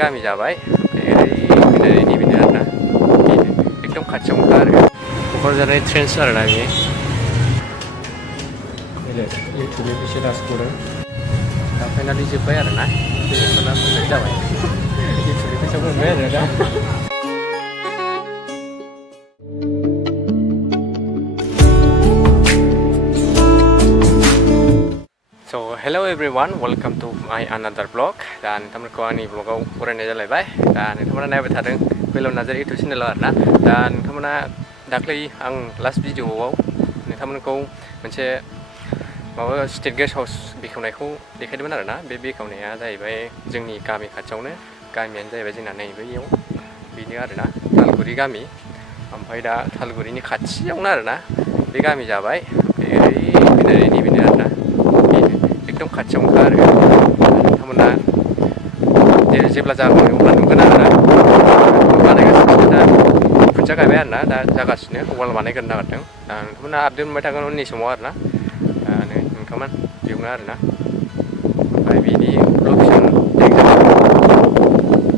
गामि जाबाय ओरै नैबेनो आरोना एकदम खाथियावनो आरो क'क्राझारनि ट्रेन्स आरोना बेयो इउटुबनि फैसा दासगदों दा फाइनालि जोब्बाय आरोना बेफोरना कमप्लिट जाबाय इउटुबनि फैसा मोनबाय आरो दा So hello everyone, welcome to my another vlog. दा नोंथांमोनखौ आंनि vlogaव बरायनाय जालायबाय. दा नोंथांमोना नायबाय थादों Pwilao Narzary YouTube channel आरोना. दा नोंथांमोना दाख्लै आं लास्ट भिडिअआव नोंथांमोनखौ मोनसे माबा स्टेट गेस्ट हाउस बेखेवनायखौ देखायदोंमोन आरोना. बे बेखेवनाया जाहैबाय जोंनि गामि खाथियावनो, गामियानो जाहैबाय जोंना नैबेयाव बेनो आरोना थालगुरि गामि. ओमफ्राय दा थालगुरिनि खाथियावनो आरोना बे गामि जाबाय. ओरै नैबेनो आरोना एकदम खाथियावनो आरो नोंथांमोना जेब्ला जागोन अब्ला नुगोन आरोना बानायगासिनो दा खुन्थिया गायबाय आरोना दा जागासिनो वाल बानायग्रोनो नागिरदों. दा नोंथांमोना आपडेट मोनबाय थागोन उननि समाव आरोना नोंथांमोन बेयावनो आरोना. ओमफ्राय बेनि लकेसन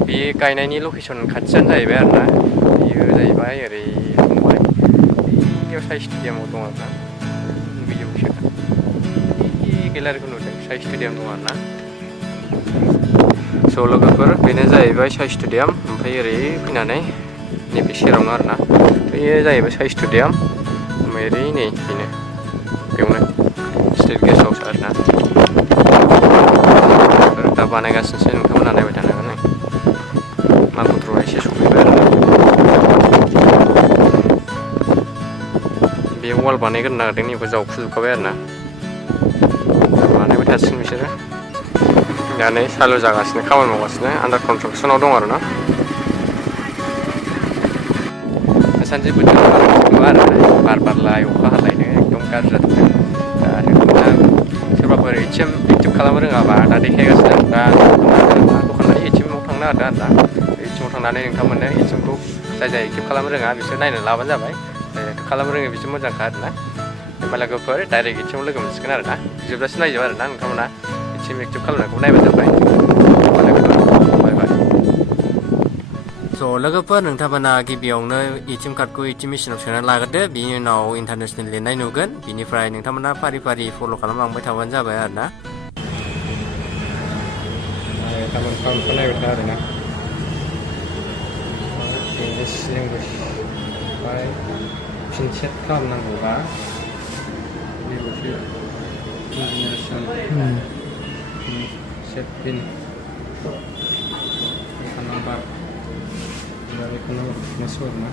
बे गायनायनि लकेसन खाथियानो जाहैबाय आरोना. बेयो जाहैबाय ओरै थांबाय बेयाव साइ स्टेडियामाव दं आरोना. बेयावसो गेलारिखौ नुदों साइ स्टेडियाम दं आरोना. स' लोगोफोर बेनो जाहैबाय साइ स्टेडियाम. ओमफ्राय ओरै फैनानै नैबे सेरावनो आरोना बेयो जाहैबाय साइ स्टेडियाम. ओमफ्राय ओरै नै बेनो बेयावनो स्टेट गेस्ट हाउस आरोना. दा बानायगासिनोसो नोंथांमोना नायबाय थानो हागोन नै मालपत्रआ एसे सफैबाय आरोना. बे वाल बानायग्रोनो नागिरदों नैबो जावखुजोबखाबाय आरोना. बानायबाय थासिगोन बिसोरो दा नै सालु जागासिनो खामानि मावगासिनो आन्दार कनस्ट्राक्सनाव दं आरोना. सानसे बोथोर आरोना बार बारलाय अखा हालायनो एकदम गाज्रि जादों. दा नोंथांमोना सोरबाफोर एटिएम एक्टिभ खालामनो रोङाबा दा देखायगासिनो दा दखानारि एटिएमाव थांनो नागिरदों आरोना. एटिएमाव थांनानै नोंथांमोननो एटिएमखौ जाय एक्टिभ खालामनो रोङा बिसोर नायनो लाबानो जाबाय. जाय खालामनो रोङो बिसोर मोजांखा आरोना. होमबा लोगोफोर डाइरेक्ट एटिएमाव लोगो मोनसिगोन आरोना. जोबजासिम नायजोब आरोना नोंथांमोना एटिएम एक्टिभ खालामनायखौ नायबानो जाबाय. बाय बाय. स' लोगोफोर नोंथांमोना गिबियावनो एटिएम कार्डखौ एटिएम मेसिनाव सोनानै लाग्रोदो. बिनि उनाव इन्टारनेसनेल लिरनाय नुगोन. बिनिफ्राय नोंथांमोना फारि फारि फल' खालामलांबाय थाबानो जाबाय आरोना. गाबोन काउन्टखौ नायबाय था आरोना. इंलिस लेंगुवेज ओमफ्राय पिनसेट खालामनांगौबा सेट पिन नाम्बार बेखौनो मोनसे आरोना.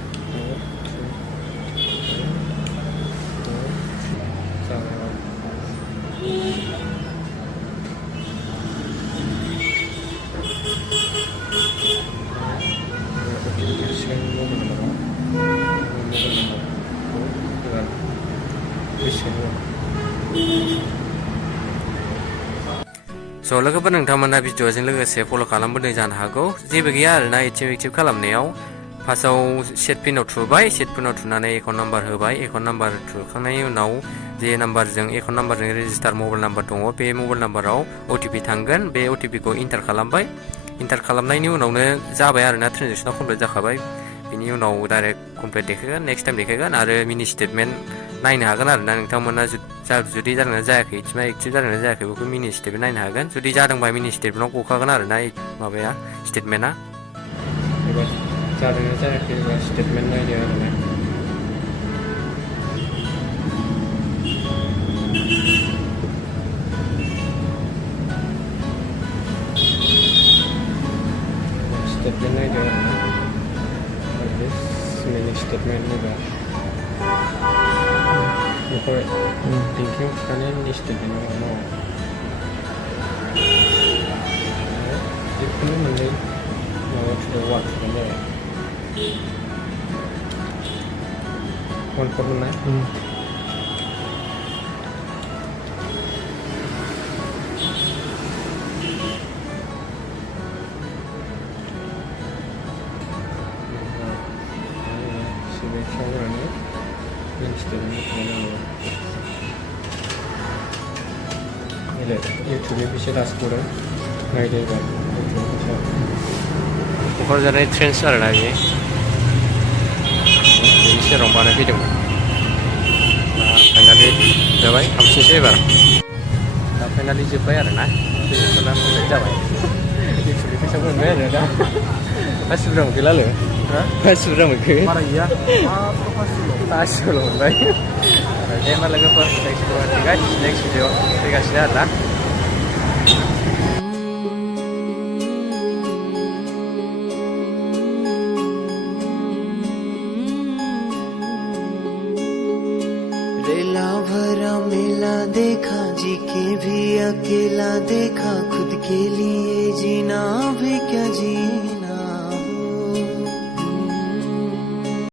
स' लोगोफोर नोंथांमोना भिडिअ'जों लोगोसे फल' खालामबोदों जानो हागौ. जेबो गैया आरोना एटिएम एक्टिभ खालामनायाव. फार्स्टआव सेट पिनाव थुबाय. सेट पिनाव थुनानै एकाउन्ट नाम्बार होबाय. एकाउन्ट नाम्बार थुखांनायनि उनाव जे नाम्बारजों एकाउन्ट नाम्बारजों रेजिस्टार मबाइल नाम्बार दङ बे मबाइल नाम्बाराव अटिपि थांगोन. बे अटिपिखौ इन्टार खालामबाय. इन्टार खालामनायनि उनावनो जाबाय आरोना ट्रेनजेक्सना कमप्लिट जाखाबाय. बिनि उनाव डाइरेक्ट कमप्लिट देखायगोन नेक्स्ट टाइम देखायगोन आरो मिनि स्टेटमेन्ट नायनो हागोन आरोना. नोंथांमोना जुदि जादोंना जायाखै एटिएमा एक्टिभ जादोंना जायाखै बेखौ मिनि स्टेटमेन्ट नायनो हागोन. जुदि जादोंबा मिनि स्टेटमेन्टाव गखागोन आरोना माबाया स्टेटमेन्टआ. जादोंना जायाखै स्टेटमेन्ट नायदो आरोना. स्टेटमेन्ट नायदो आरोना. मिनि स्टेटमेन्ट नायबा बेखौ लिंकिंआव थुनानै मिनि स्टेटमेन्टआव मावो. जिखुनु मोननै माबा थुनाय जाबाय. फनफोर मोननाय YouTube fैसा दासगदों नायदो एबार YouTube फैसा क'क्राझारनि ट्रेन्स आरोना बेयो बेनि सेराव बानायफैदोंमोन फाइनालि जाबाय हामसिनसै एबार दा फाइनालि जोब्बाय आरोना फैसाफोरा कमप्लिट जाबाय एक्सुवेलि फैसा मोनबाय आरो दा 500 रां मोनखो लालो 500 रां मोनखो बारा गैया 500 मोनबाय दे होमबा लोगोफोर नेक्स्ट भिडिअ फैगासिनो आरोना रेला भरा मेला देखा जी के भी अकेला देखा खुद के लिए जीना भी क्या जी